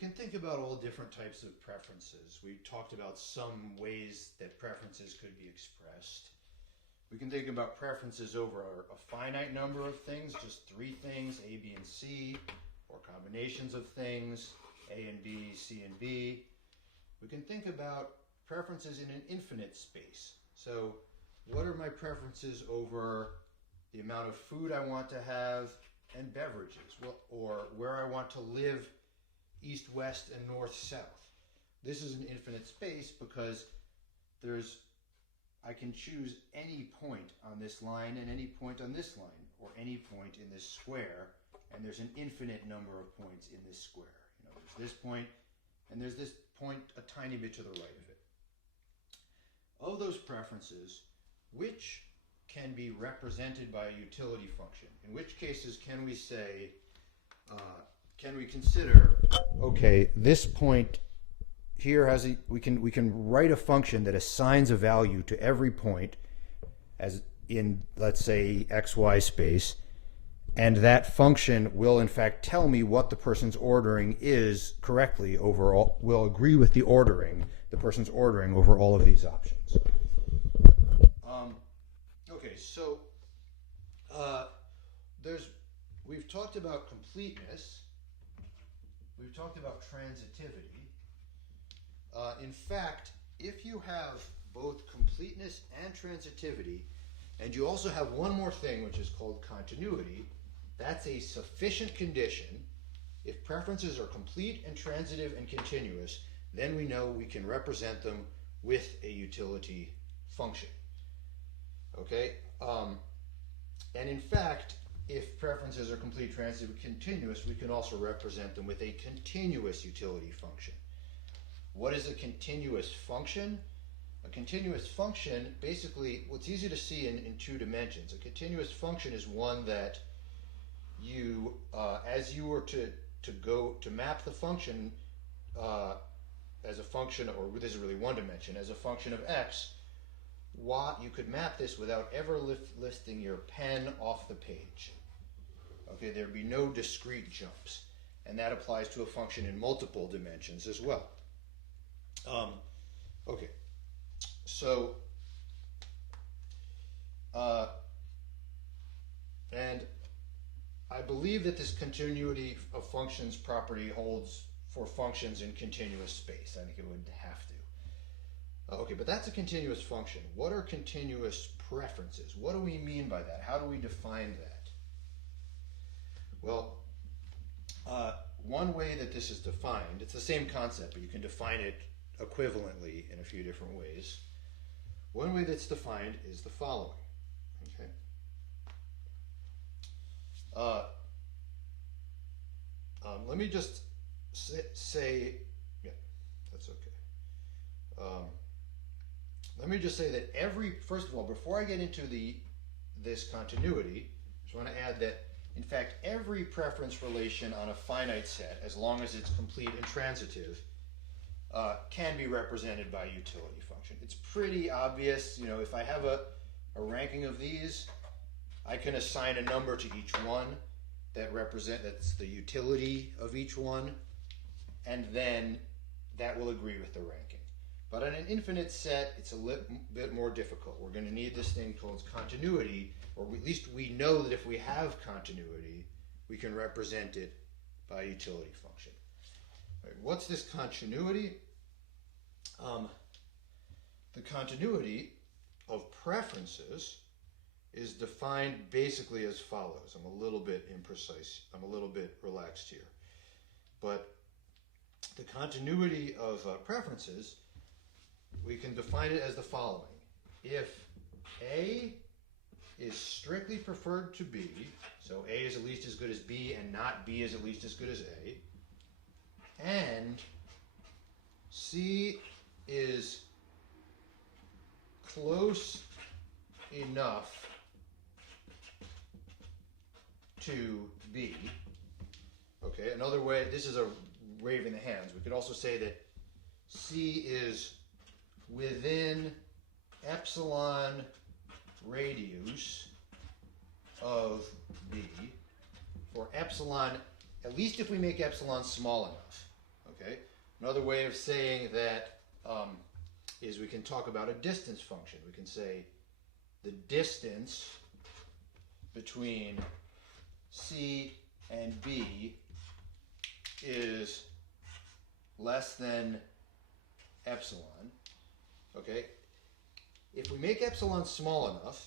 can think about all different types of preferences. We talked about some ways that preferences could be expressed. We can think about preferences over a finite number of things, just three things, A, B, and C, or combinations of things, A and B, C and B. We can think about preferences in an infinite space. So what are my preferences over the amount of food I want to have and beverages, or where I want to live, east, west, and north, south? This is an infinite space because I can choose any point on this line and any point on this line, or any point in this square, and there's an infinite number of points in this square. There's this point, and there's this point a tiny bit to the right of it. Of those preferences, which can be represented by a utility function? In which cases can we say, can we consider, okay, this point here we can write a function that assigns a value to every point as in, let's say, xy space, and that function will in fact tell me what the person's ordering is correctly overall, will agree with the person's ordering over all of these options. Okay, so we've talked about completeness, we've talked about transitivity. In fact, if you have both completeness and transitivity, and you also have one more thing which is called continuity, that's a sufficient condition. If preferences are complete and transitive and continuous, then we know we can represent them with a utility function. Okay? And in fact, if preferences are complete, transitive, and continuous, we can also represent them with a continuous utility function. What is a continuous function? A continuous function, basically, it's easy to see in two dimensions. A continuous function is one that you, as you were to map the function as a function, or this is really one dimension, as a function of x, you could map this without ever lifting your pen off the page. Okay, there'd be no discrete jumps. And that applies to a function in multiple dimensions as well. Okay, so, and I believe that this continuity of functions property holds for functions in continuous space. I think it would have to. Okay, but that's a continuous function. What are continuous preferences? What do we mean by that? How do we define that? Well, one way that this is defined, it's the same concept, but you can define it equivalently in a few different ways. One way that's defined is the following. Okay. Let me just say, yeah, that's okay. Let me just say that first of all, before I get into this continuity, I just want to add that, in fact, every preference relation on a finite set, as long as it's complete and transitive, can be represented by a utility function. It's pretty obvious. If I have a ranking of these, I can assign a number to each one that's the utility of each one, and then that will agree with the ranking. But on an infinite set, it's a bit more difficult. We're going to need this thing called continuity, or at least we know that if we have continuity, we can represent it by a utility function. Right, what's this continuity? The continuity of preferences is defined basically as follows. I'm a little bit imprecise. I'm a little bit relaxed here. But the continuity of preferences, we can define it as the following. If A is strictly preferred to B, so A is at least as good as B and not B is at least as good as A, and C is close enough to B. Okay, another way, this is a waving the hands. We could also say that C is within epsilon radius of B, for epsilon, at least if we make epsilon small enough. Okay. Another way of saying that is we can talk about a distance function. We can say the distance between C and B is less than epsilon. Okay. If we make epsilon small enough,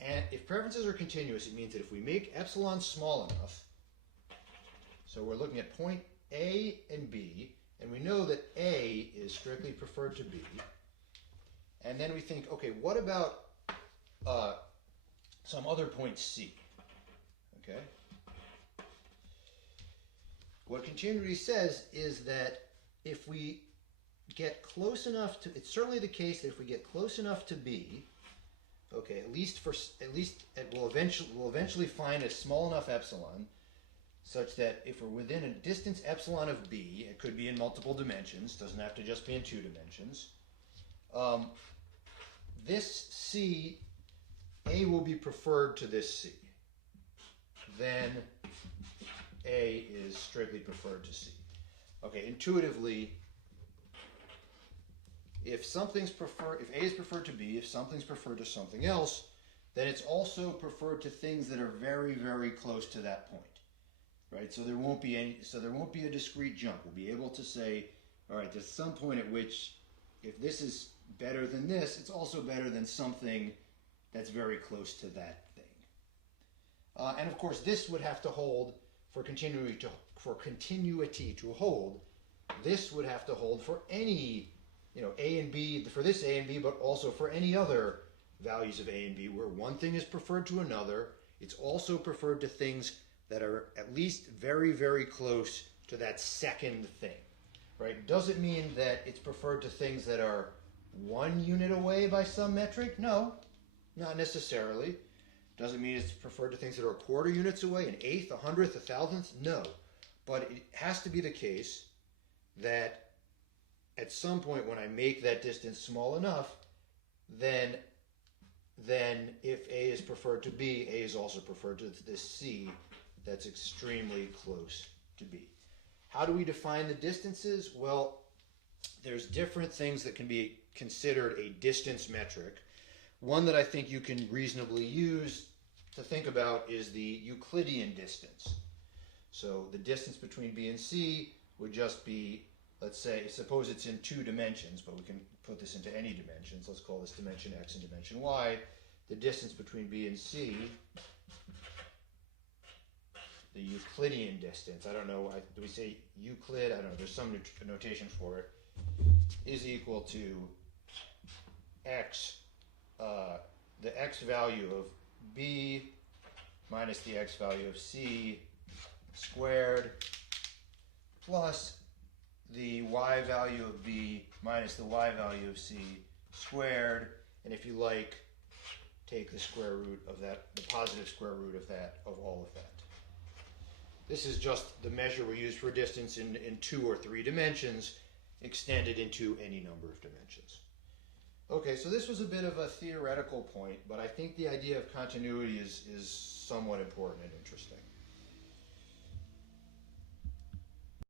and if preferences are continuous, it means that if we make epsilon small enough, so we're looking at point A and B, and we know that A is strictly preferred to B, and then we think, okay, what about some other point C? Okay. What continuity says is that if we get close enough to, it's certainly the case that if we get close enough to B, okay, we'll eventually find a small enough epsilon such that if we're within a distance epsilon of B, it could be in multiple dimensions, doesn't have to just be in 2 dimensions. This C, A will be preferred to this C. Then A is strictly preferred to C. Okay, intuitively, if A is preferred to B, if something's preferred to something else, then it's also preferred to things that are very, very close to that point, right? So there won't be a discrete jump. We'll be able to say, all right, there's some point at which, if this is better than this, it's also better than something that's very close to that thing. And of course, this would have to hold for continuity to hold. This would have to hold for any, A and B, for this A and B, but also for any other values of A and B, where one thing is preferred to another. It's also preferred to things that are at least very, very close to that second thing, right? Does it mean that it's preferred to things that are 1 unit away by some metric? No, not necessarily. Does it mean it's preferred to things that are 1/4 units away, an eighth, 100th, 1,000th? No. But it has to be the case that at some point when I make that distance small enough, then if A is preferred to B, A is also preferred to this C that's extremely close to B. How do we define the distances? Well, there's different things that can be considered a distance metric. One that I think you can reasonably use to think about is the Euclidean distance. So the distance between B and C would just be, let's say, suppose it's in 2 dimensions, but we can put this into any dimensions. Let's call this dimension X and dimension Y. The distance between B and C, the Euclidean distance, I don't know, do we say Euclid? I don't know, there's some notation for it, is equal to X, the X value of B minus the X value of C squared plus the Y value of B minus the Y value of C squared, and if you like, take the square root of that, the positive square root of that, of all of that. This is just the measure we use for distance in 2 or 3 dimensions, extended into any number of dimensions. Okay, so this was a bit of a theoretical point, but I think the idea of continuity is somewhat important and interesting.